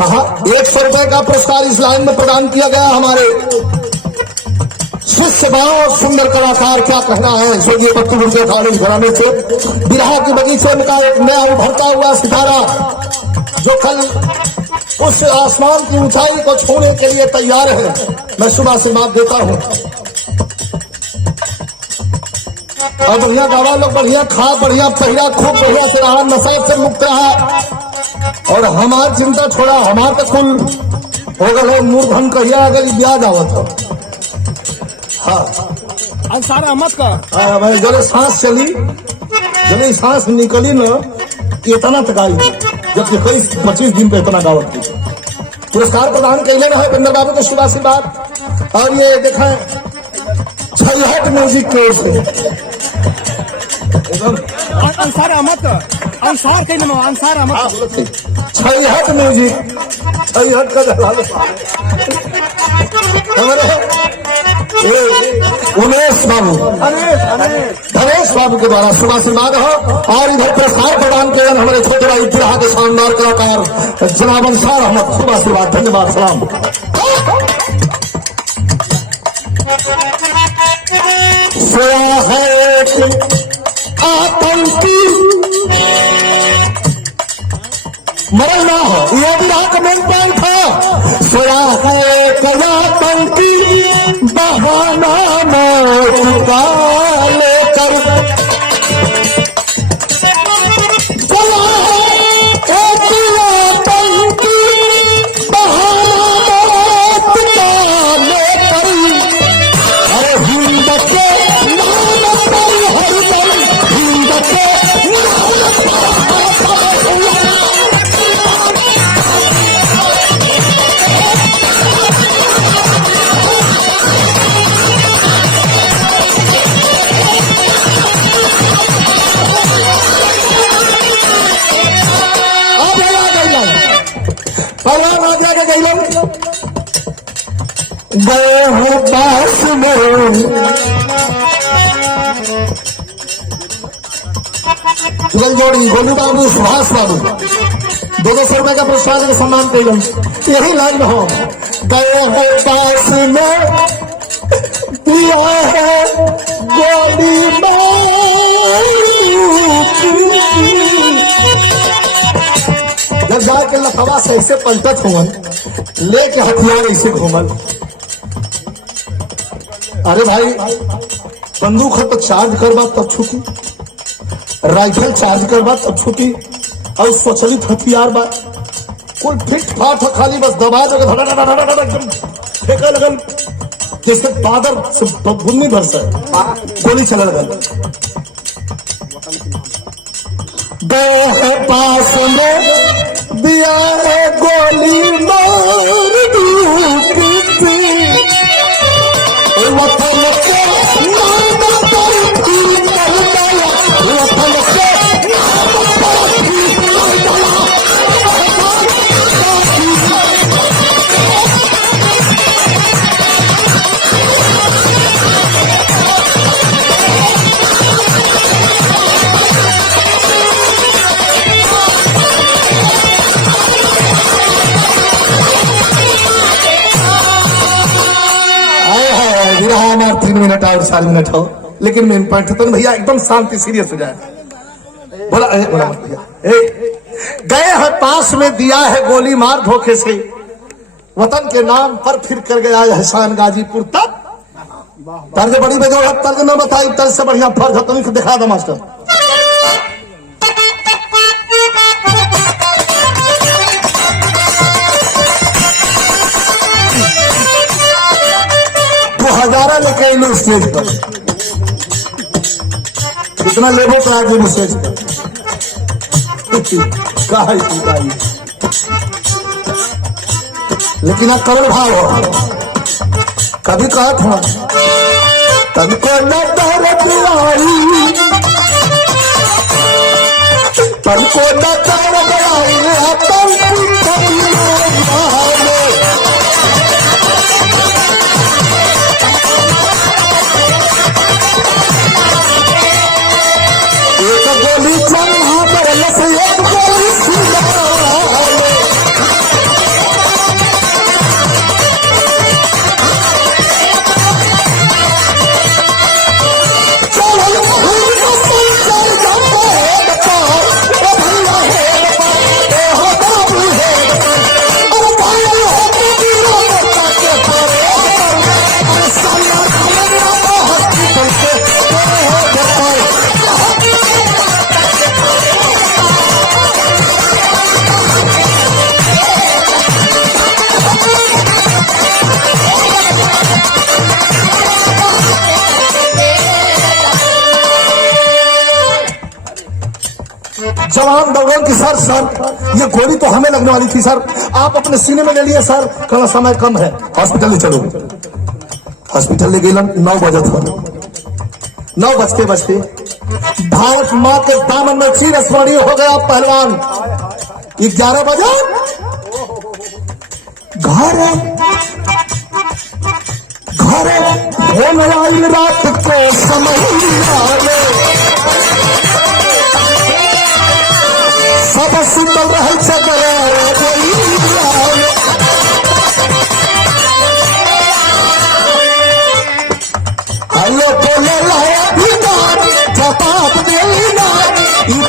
कहा 100 रुपए का पुरस्कार इस लाइन में प्रदान किया गया हमारे शिष्य भाव और सुंदर कलाकार। क्या कहना है स्वर्गीय पत्तू गुर्जर खालिद घराने से बिरहा के बगीचे में का एक नया उभरता हुआ सितारा जो कल उस आसमान की ऊंचाई को छूने के लिए तैयार है। मैं सुबह से बात देता हूं और बढ़िया गावा लोग बढ़िया खा बढ़िया पहिरा खूब बढ़िया से रहा, नशा से मुक्त रहा। और हमार चिंता छोड़ा, हमार तो कुल हो गए मूर्धन कहिया अगर ब्याज आवत हो। हाँ अंसार अहमद का भाई जब सांस चली, जब सांस निकली न इतना तक आई, जब 21-25 दिन पे इतना गावत थी। पुरस्कार प्रदान कैले रहे बिंदर बाबू को शुभ आशीर्वाद। और ये देखें छहट म्यूजिक के ओर से अंसार अहमद का अंसार के नाम अंसार अहमद छहट म्यूजिक छहट का हमारे उमेश बाबू धनेश बाबू के द्वारा शुभ आशीर्वाद हो। और इधर पुरस्कार प्रदान किए हमारे छोटे भाई बिरहा के शानदार कलाकार जनाब अंसार अहमद, शुभ आशीर्वाद, धन्यवाद, सलाम। सोया है आतंकी मरल ना हो, ये बिरहा का मेन पॉइंट था। सोया है आतंकी बहाना मौत का लेकर सोया है आतंकी बहाना मौत का लेकर, अरे हिंद के नाम पर हरदम हिंद के गए हो पास में जुगल जोड़ी गोलू बाबू सुभाष बाबू 200 रुपए का पुरस्कार का सम्मान करेंगे। यही लाइन हो गए हो पास में दिया है गोली जब जाके लखवा से ऐसे पलटत हुआ लेके हथियार ऐसे घूमल। अरे भाई बंदूक है तो चार्ज करवा तब छुटी, राइफल चार्ज करवा तब छुटी, और स्वचालित हथियार बा कोई फिट फाट खाली बस दबा दो फेंके लगन जैसे बादल से बुन्नी बरसा गोली चल गई गए है पास में दिया है गोली मार डूबी वतन के नाम पर भी कर दया वतन के नाम पर भी कर दया हमारे 3 मिनट और 4 मिनट हो लेकिन मेन पॉइंट तो भैया एकदम शांति सीरियस हो जाए बोला बोला मत भैया गए हैं पास में दिया है गोली मार धोखे से वतन के नाम पर फिर कर गया एहसान गाजीपुर तक तर्ज बड़ी बेजोड़ तर्ज में बताई तर्ज से बढ़िया फर्ज है तुमको दिखा दो मास्टर 2000 लेके आइलो स्टेज पर कितना लेबो तो आज स्टेज पर लेकिन आप करोड़ भाव हो कभी कहा था तनको न दर्द आई तनको न दर्द आई गोली चढ़ा बरल से एक गोली सीधा जवान दौड़न की सर ये गोली तो हमें लगने वाली थी सर आप अपने सीने में ले लिए सर कहना समय कम है हॉस्पिटल ले चलो हॉस्पिटल ले गए 9 बजे था 9 बजते भारत माँ के दामन में चीर स्मरणीय हो गया पहलवान 11 बजे घर होने वाली रात को समय सब सुंदर रहे हेलो बोले जवाब देना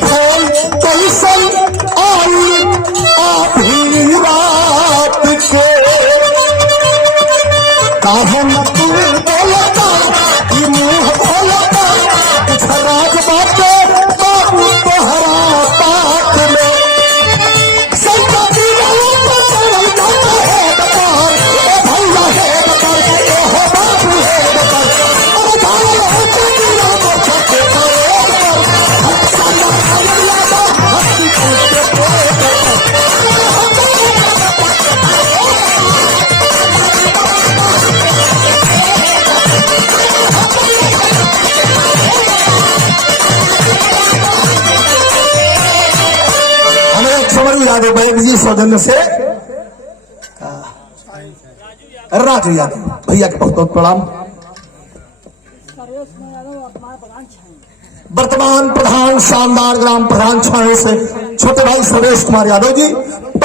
फोन कैसन आई अभी रात के काहे न तू बोलता मुंह बोलता कुछ राज बातें बाबू तोहरा पात में यादव बैंक जी सौजन्य से राजू यादव भैया के बहुत बहुत प्रणाम वर्तमान प्रधान शानदार ग्राम प्रधान छाए से छोटे भाई सुरेश कुमार यादव जी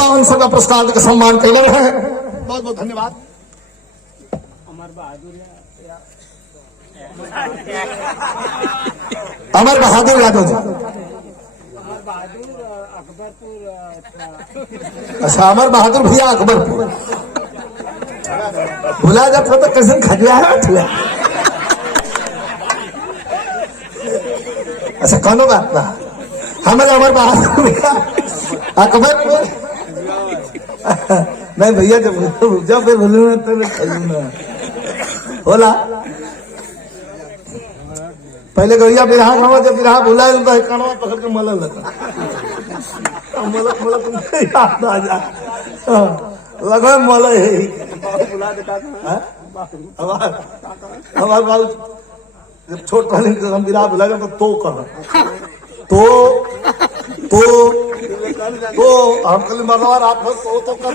500 का पुरस्कार का सम्मान कर रहे हैं बहुत बहुत धन्यवाद अमर बहादुर यादव जी अच्छा अमर बहादुर भैया अकबरपुर भुला जाता तो कैसे खजुआ है अच्छा कौनो बात ना हमें अमर बहादुर भैया अकबरपुर नहीं भैया जब फिर बोलूँ तो होला पहले गैया बिरहा गाँव जब बिरहा भुला तो कानवा पकड़ के मलल मलक मलक तुमसे याद आ जा लगा मल हमारे बाबू जब छोट पहले हम बिरहा भुला गए तो कह तो हम कल मरवा रात भर तो कर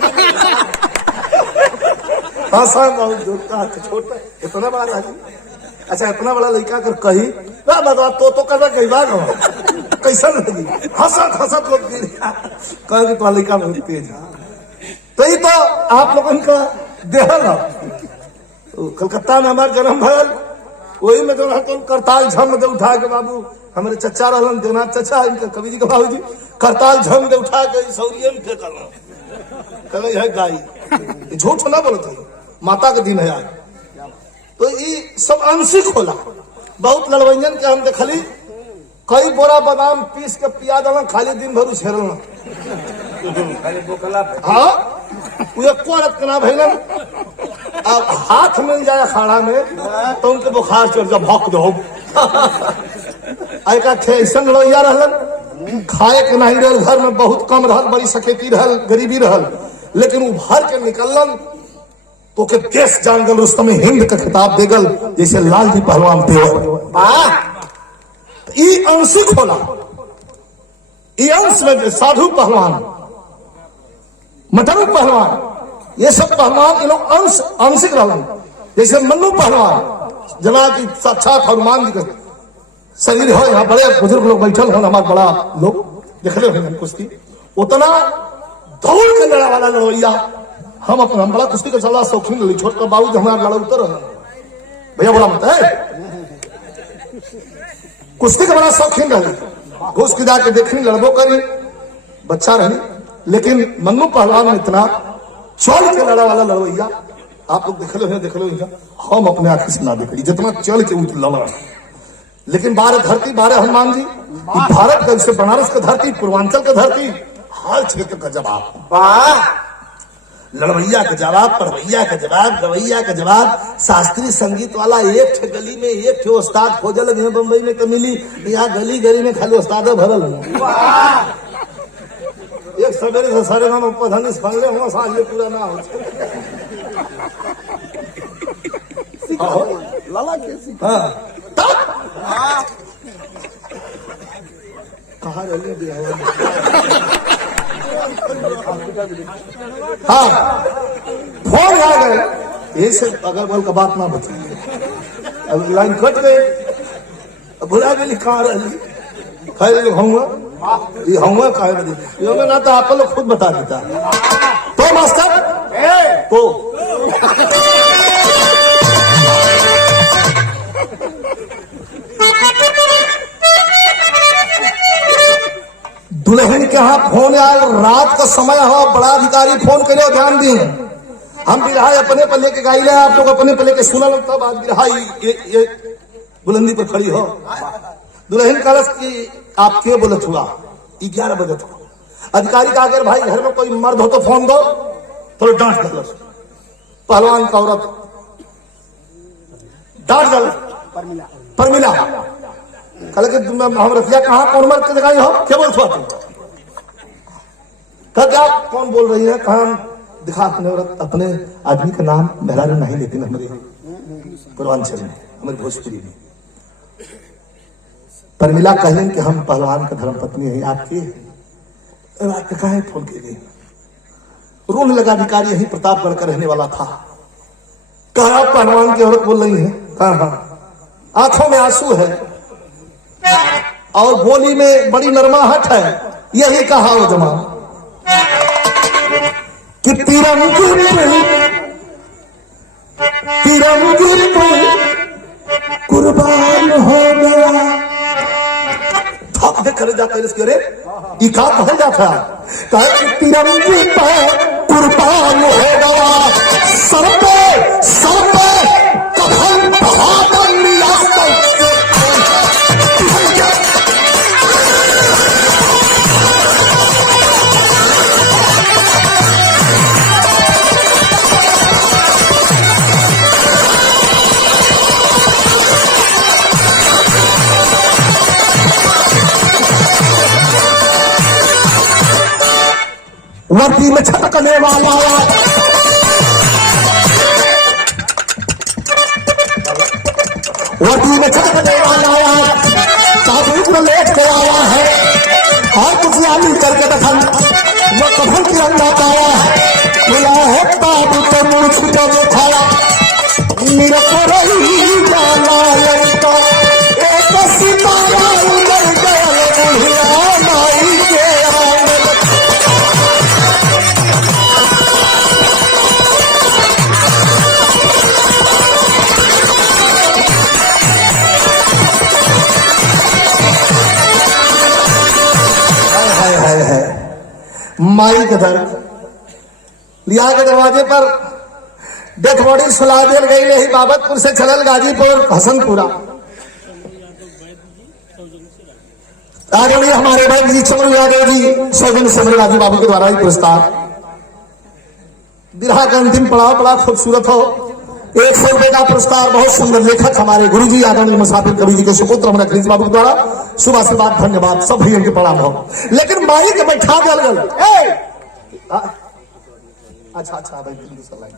हाँ सर बहुत छोटा इतना बड़ा था अच्छा इतना बड़ा लड़का कर कही बता तो कर गई बात कैसा लगी हंसत हंसत लोग कह कि तुम्हारा लड़का बहुत तेज है तो ये तो आप लोगों का देहल है कलकत्ता में हमारा जन्म भरल वही में जो तो करताल झम दे उठा के बाबू हमारे चचा रहलन देवनाथ चचा इनका कवि जी का बाबू जी करताल झम दे उठा के सौरिये में फेंकल कल है गाई झूठ ना बोलते माता का दिन है आज तो ये सब आंशिक होला बहुत लड़वंजन के हम देखली कई बोरा बादाम पीस के पिया दल खाली दिन भर उछेरल हाँ एको रत के ना भैलन अब हाथ मिल जाए खाड़ा में तो उनके बुखार चढ़ जा भौक दो ऐसा लड़ैया रहलन खाए के नहीं रहल घर में बहुत कम रहल बड़ी सकेती रहल गरीबी रहल लेकिन वो भर के निकलन तो के देश जान गल रुस्तम हिंद का खिताब देगल जैसे लाल जी पहलवान तेवर ई आंशिक होला ई अंश में साधु पहलवान मटरू पहलवान ये सब पहलवान ये लोग अंश आंशिक रहलन जैसे मन्नू पहलवान जना की साक्षात हनुमान जी का शरीर हो यहाँ बड़े बुजुर्ग लोग बैठल हो हमारे बड़ा लोग देखले हो कुश्ती उतना दौड़ के लड़ा वाला लड़वैया हम अपना बड़ा कुश्ती का चला शौकीन रही छोट का बाबू हमारा लड़ा उतर भैया बोला मत है कुश्ती का बड़ा शौकीन रही घुस के जाके देखनी लड़बो करी बच्चा रही लेकिन मन्नू पहलवान में इतना चल के लड़ा वाला लड़वैया आप लोग देख लो हम अपने आंखें से ना देख जितना चल के लड़ा लेकिन 12 धरती 12 हनुमान जी भारत का जैसे बनारस का धरती पूर्वांचल का धरती हर क्षेत्र का जवाब लड़वैया का जवाब पढ़वैया का जवाब गवैया का जवाब शास्त्रीय संगीत वाला एक ठे गली में एक ठे उस्ताद खोजे लगे बम्बई में तो मिली यहाँ गली गली में खाली उस्ताद भरल एक सवेरे से सारे नाम उपधनिस फंगले हुआ साझ ये पूरा ना हो लाला कैसी कहा हाँ फोन आ गए ये से अगर बोल का बात ना बची अब लाइन कट गई भुला गई कहाँ रही खैर ये होंगे कहे ये ना तो आप लोग खुद बता देता तो मास्टर तो दुल्हन के यहाँ फोन आया रात का समय हो बड़ा अधिकारी फोन करे ध्यान दी हम बिरहा अपने पर लेके गाई ले आप लोग अपने पर लेके सुना लगता आज बिरहा ये बुलंदी पर खड़ी हो दुल्हन कलश की आप क्यों बोलत हुआ 11 बजे अधिकारी का अगर भाई घर में कोई मर्द हो तो फोन दो तो डांट दो पहलवान का औरत डांट दो परमिला कल के हम रसिया कहाँ कौन मर्द के जगह हो क्या बोल तुम क्या कौन बोल रही है कहा दिखा अपने औरत अपने आदमी का नाम मेहरारू नहीं लेती हमारे पूर्वांचल में हमारे भोजपुरी में परमिला कहें कि हम पहलवान का धर्म पत्नी है आपकी कहा फोन के लिए रोने लगा अधिकारी यही प्रतापगढ़ का रहने वाला था कहा आप पहलवान की औरत बोल रही है हाँ हाँ आंखों में आंसू है और बोली में बड़ी नरमाहट है यही कहा वो जमा कि तिरंगी कुर्बान हो गया करे जाता है इसके रे इका कहल जाता है तिरंगी कुर्बान हो गया सर पे कफन बहादुर वर्दी में छटकने वाला, वर्दी में छटकने वाला ताबूत में लेट के आया है और कुछ लाली करके दफन वो कफन की अंदा पाया मिला है ताबूत मुड़ छुटा उठाया मेरा कोई जाना लगता एक सितारा उतर गया बुढ़िया माई के आंगन। माई के दर लिया के दरवाजे पर डेथ बॉडी सुला देर गई रही बाबतपुर से चलल गाजीपुर हसनपुरा। आदरणीय हमारे भाई जी चंद्र यादव जी सौगंध समरराजी बाबू के द्वारा ही पुरस्कार। बिरहा का अंतिम पड़ाव बड़ा खूबसूरत हो, 100 रुपए का पुरस्कार। बहुत सुंदर लेखक हमारे गुरु जी आदरणीय मुसाफिर कवि जी के सुपुत्र रमन अखिलेश बाबू के द्वारा शुभ आशीर्वाद धन्यवाद सब भैया के प्रणाम हो। लेकिन माई के बैठा गल अच्छा भाई दूसरा लाइन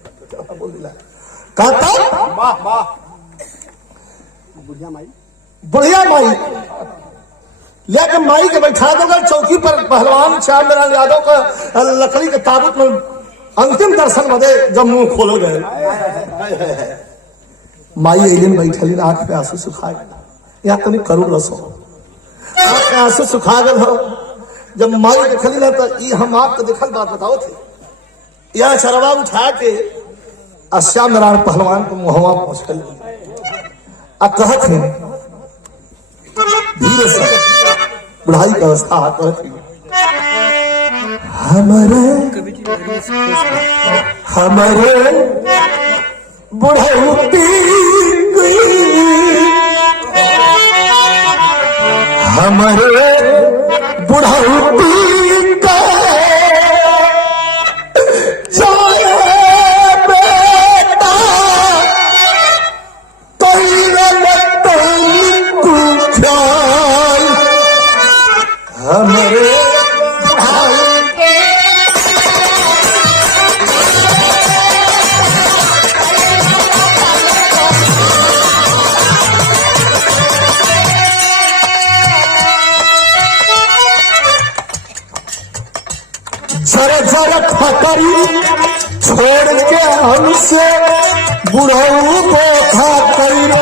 बोल दिला कहता वाह वाह बुढ़िया माई, बुढ़िया माई लेकिन माई के बैठा देगा चौकी पर। पहलवान श्यामलाल यादव का लकड़ी के ताबूत में अंतिम दर्शन बदे जब मुंह खोल गए माई एलिन बैठली आंख पे आंसू सुखा गए। यहाँ तनी करू रसो आंख पे आंसू सुखा गए हो। जब माई देखली ना तो ये हम आपको देखल बात बताओ थे। यह चरवा उठा के श्याम नारायण पहलवान को मुहवा पहुंच कर कहत है धीरे से बुढ़ाई का अवस्था कहत हमारे बुढ़ौती हमारे बुढ़ौती छोड़ के हमसे बुढ़ऊ को खा करो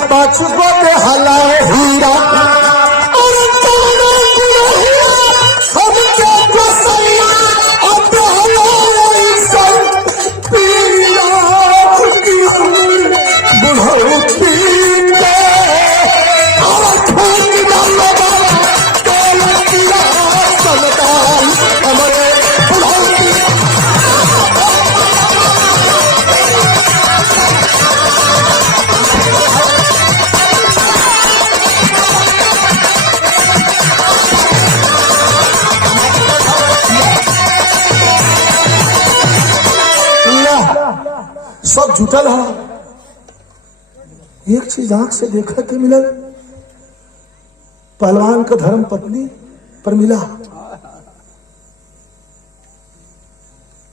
पाँच गो में हलाए हीरा सब जुटल है। एक चीज आंख से देखा के मिलल पहलवान का धर्म पत्नी पर मिला।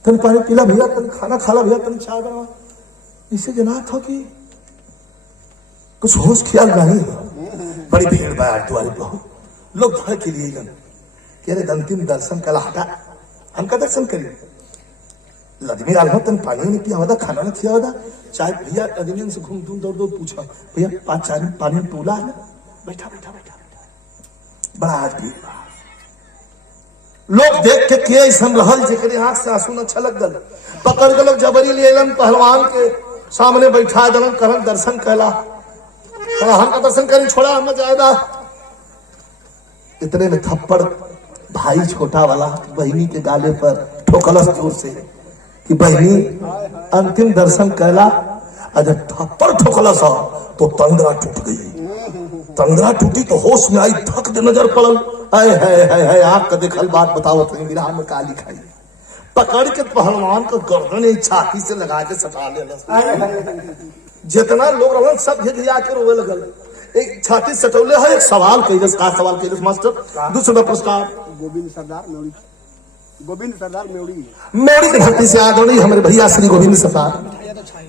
तन पानी पीला भैया, तन खाना खाला भैया, तन चाय बना। इसे जना था कि कुछ होश ख्याल नहीं। बड़ी भीड़ बात द्वारे बहुत लोग धड़ के लिए गए कि अरे अंतिम दर्शन कला हटा हमका दर्शन करिए। लदमी आलमा तन पानी नहीं पिया होता, खाना नहीं खिया होता, चाय भैया अदमियन से घूम घूम दौड़ दौड़ पूछा भैया 5-4 पानी में टूला है ना? बैठा बैठा बैठा बैठा बड़ा आदमी लोग देख के किए ऐसन रहल जेकरे आंख से आंसू न छलक गल। पकड़ के लोग जबरी ले पहलवान के सामने बैठा दलन करन दर्शन कहला। हम का दर्शन करें, छोड़ा हम जाएगा। इतने में थप्पड़ भाई छोटा वाला बहनी के गाले पर ठोकलस जोर से कि बहनी अंतिम दर्शन कैला। जब थप्पड़ ठोकलस तो तंद्रा टूट गई। तंद्रा टूटी तो होश में आई, थक दे नजर पड़ल। है आग का देखल बात बतावत है, विराह में काली खाई। पकड़ के पहलवान को गर्दन छाती से लगा के सटा ले। जितना लोग रहन सब घिघिया के रोवे लगल। एक छाती सटौले है। एक सवाल कैलस, का सवाल कैलस मास्टर? दूसरा पुरस्कार गोविंद सरदार मेवड़ी, गोविंद सरदार मेवड़ी, मेवड़ी की धरती से आदरणीय हमारे भैया श्री गोविंद सरदार,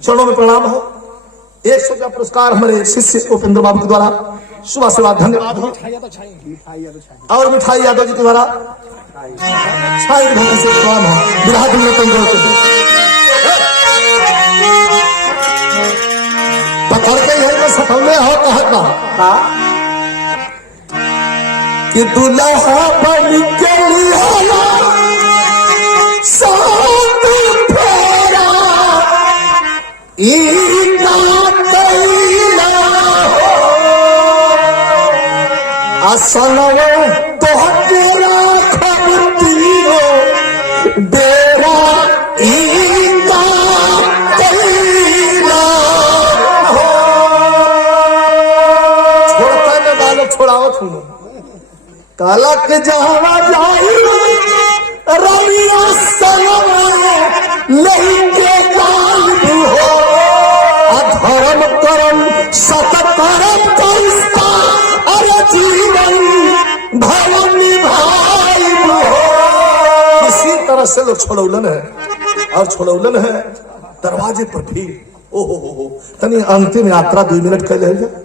चरणों में प्रणाम हो। 100 का पुरस्कार हमारे शिष्य उपेंद्र बाबू के द्वारा शुभ आशीर्वाद, धन्यवाद हो। और मिठाई यादव जी के द्वारा छाई धरती से प्रणाम हो। विराट पकड़ के यही में सटौले हो कहता कि दुल्हा बन के लिया साथ फेरा इना कैला असलवे तो तेरा खबतीरो बेरा इना कैला छोड़ता न डालो, छोड़ाओ तुम कालक जावा जाई रविया सलवे लेके काल हो। अधर्म करम सतकर्म करिस्ता अरे जीवन भवन निभाई हो। इसी तरह से लोग छोड़ौलन है, और छोड़ौलन है दरवाजे पर भी। ओहो तनी अंतिम यात्रा 2 मिनट कर ले।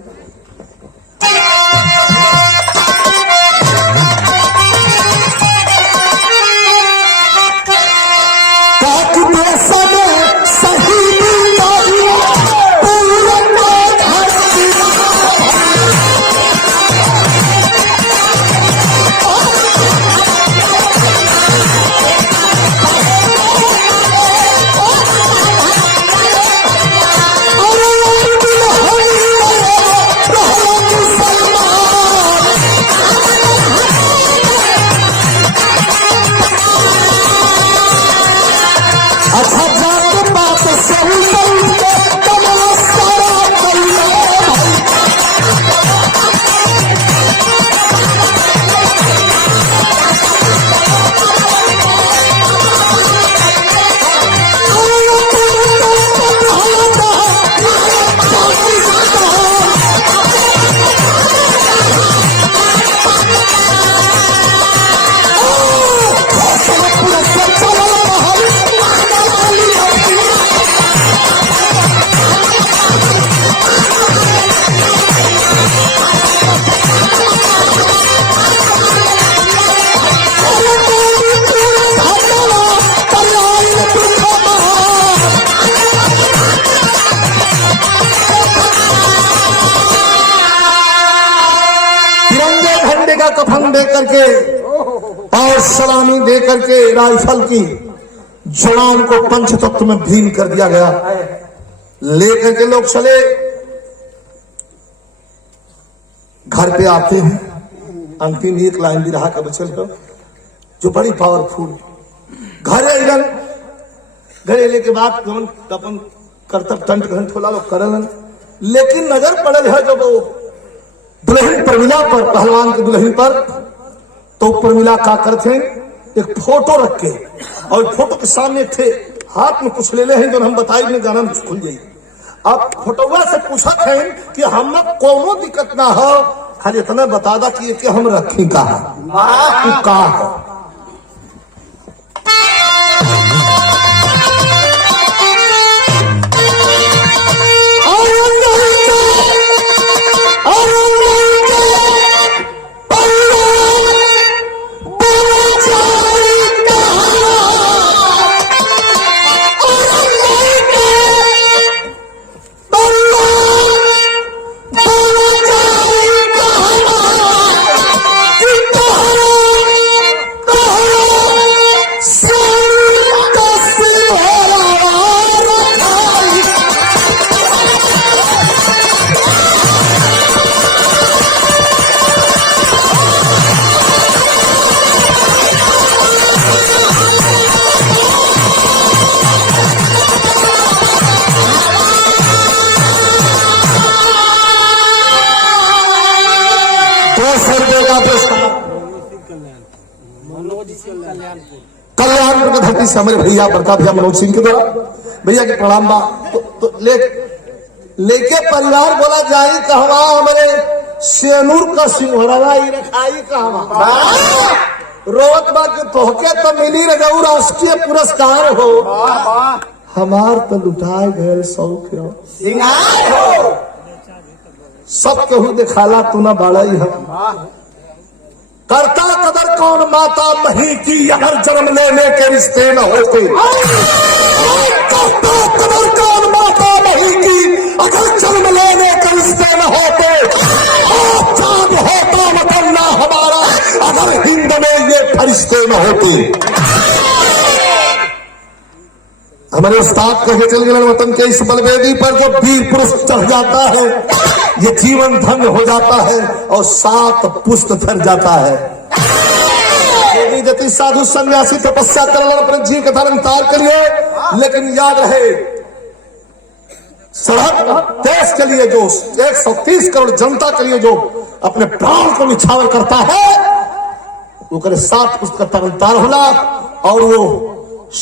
कफन दे करके और सलामी दे करके राइफल की जवान को पंच तत्व में भीन कर दिया गया। लेकर के लोग चले, घर पे आते हैं। अंतिम एक लाइन भी रहा का बचल हो जो बड़ी पावरफुल। घरे इधर घरेले के बाद अपन कर्तव्य तंत्र ग्रहण थोड़ा लोग करलन, लेकिन नजर पड़ल है जब वो दुल्हन प्रमिला पर, पहलवान की दुल्हन पर, तो प्रमिला का करते एक फोटो रख के, और फोटो के सामने थे हाथ में कुछ ले हैं जो हम बताई नहीं गाना में खुल जाई। अब फोटोवा से पूछा थे कि हम कोनो दिक्कत ना हो, खाली इतना बता दा कि हम रखी का है। मिलेगा पुरस्कार कल्याणपुर की धरती से हमारे भैया बड़का भैया मनोज सिंह के द्वारा भैया के प्रणाम बा तो लेके परिवार बोला जाई कहवा हमारे सेनूर का सिंहड़वा ही रखाई कहवा रोवत बा के तोहके तो मिली रगऊ राष्ट्रीय पुरस्कार हो हमार तो लुटाए गए शौक हो सब केहू दिखाला तू ना बाड़ा ही हम करता कदर कौन माता मही की अगर जन्म लेने के रिश्ते न होते करता कदर कौन माता मही की अगर जन्म लेने के रिश्ते न होते चांद होता वतन ना हमारा अगर हिंद में ये फरिश्ते न होते हमारे उस्ताद कहे चल गए वतन के इस बलवेदी पर जो वीर पुरुष चढ़ जाता है ये जीवन धन्य हो जाता है और 7 पुष्ट धर जाता है जति साधु सन्यासी तपस्या कर अपने जीव का धारण तार करिए लेकिन याद रहे सरहद देश के लिए जो 130 करोड़ जनता के लिए जो अपने प्राण को निछावर करता है वो करे 7 पुष्ट का धारण तार होला और वो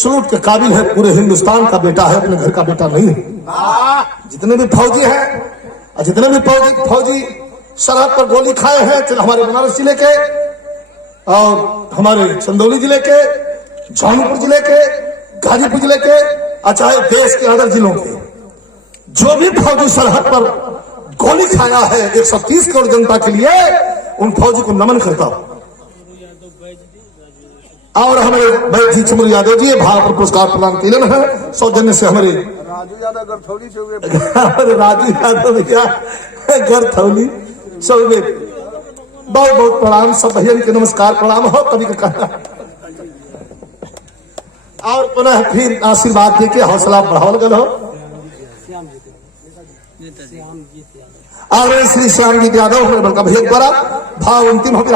सलूट के काबिल है पूरे हिंदुस्तान का बेटा है अपने घर का बेटा नहीं है जितने भी फौजी हैं और जितने भी फौजी सरहद पर गोली खाए हैं चाहे हमारे बनारस जिले के और हमारे चंदौली जिले के जौनपुर जिले के गाजीपुर जिले के और चाहे देश के अदर जिलों के जो भी फौजी सरहद पर गोली खाया है 130 करोड़ जनता के लिए उन फौजी को नमन करता हूं और हमारे भाई चमरू यादव जी भाव पर पुरस्कार प्रदान किए है सौजन्य से हमारे राजू यादव गरथौली से राजू यादव भैया गरथौली चौबे बहुत बहुत प्रणाम सब भैया के नमस्कार प्रणाम हो कभी का कहना और पुनः फिर आशीर्वाद दे के हौसला बढ़ाओ गल हो और श्री श्याम जी यादव हमारे बड़का भैया द्वारा भाव अंतिम होकर